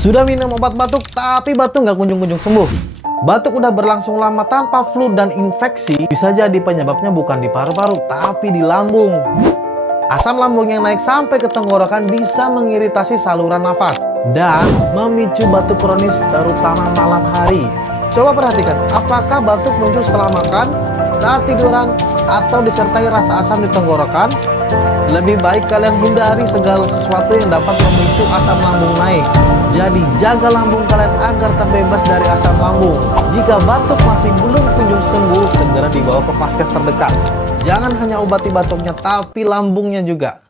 Sudah minum obat batuk, tapi batuk nggak kunjung-kunjung sembuh. Batuk udah berlangsung lama tanpa flu dan infeksi, bisa jadi penyebabnya bukan di paru-paru, tapi di lambung. Asam lambung yang naik sampai ke tenggorokan bisa mengiritasi saluran nafas dan memicu batuk kronis terutama malam hari. Coba perhatikan, apakah batuk muncul setelah makan, saat tiduran, atau disertai rasa asam di tenggorokan? Lebih baik kalian hindari segala sesuatu yang dapat memicu asam lambung naik. Jadi jaga lambung kalian agar terbebas dari asam lambung. Jika batuk masih belum kunjung sembuh, segera dibawa ke vaskes terdekat. Jangan hanya obati batuknya, tapi lambungnya juga.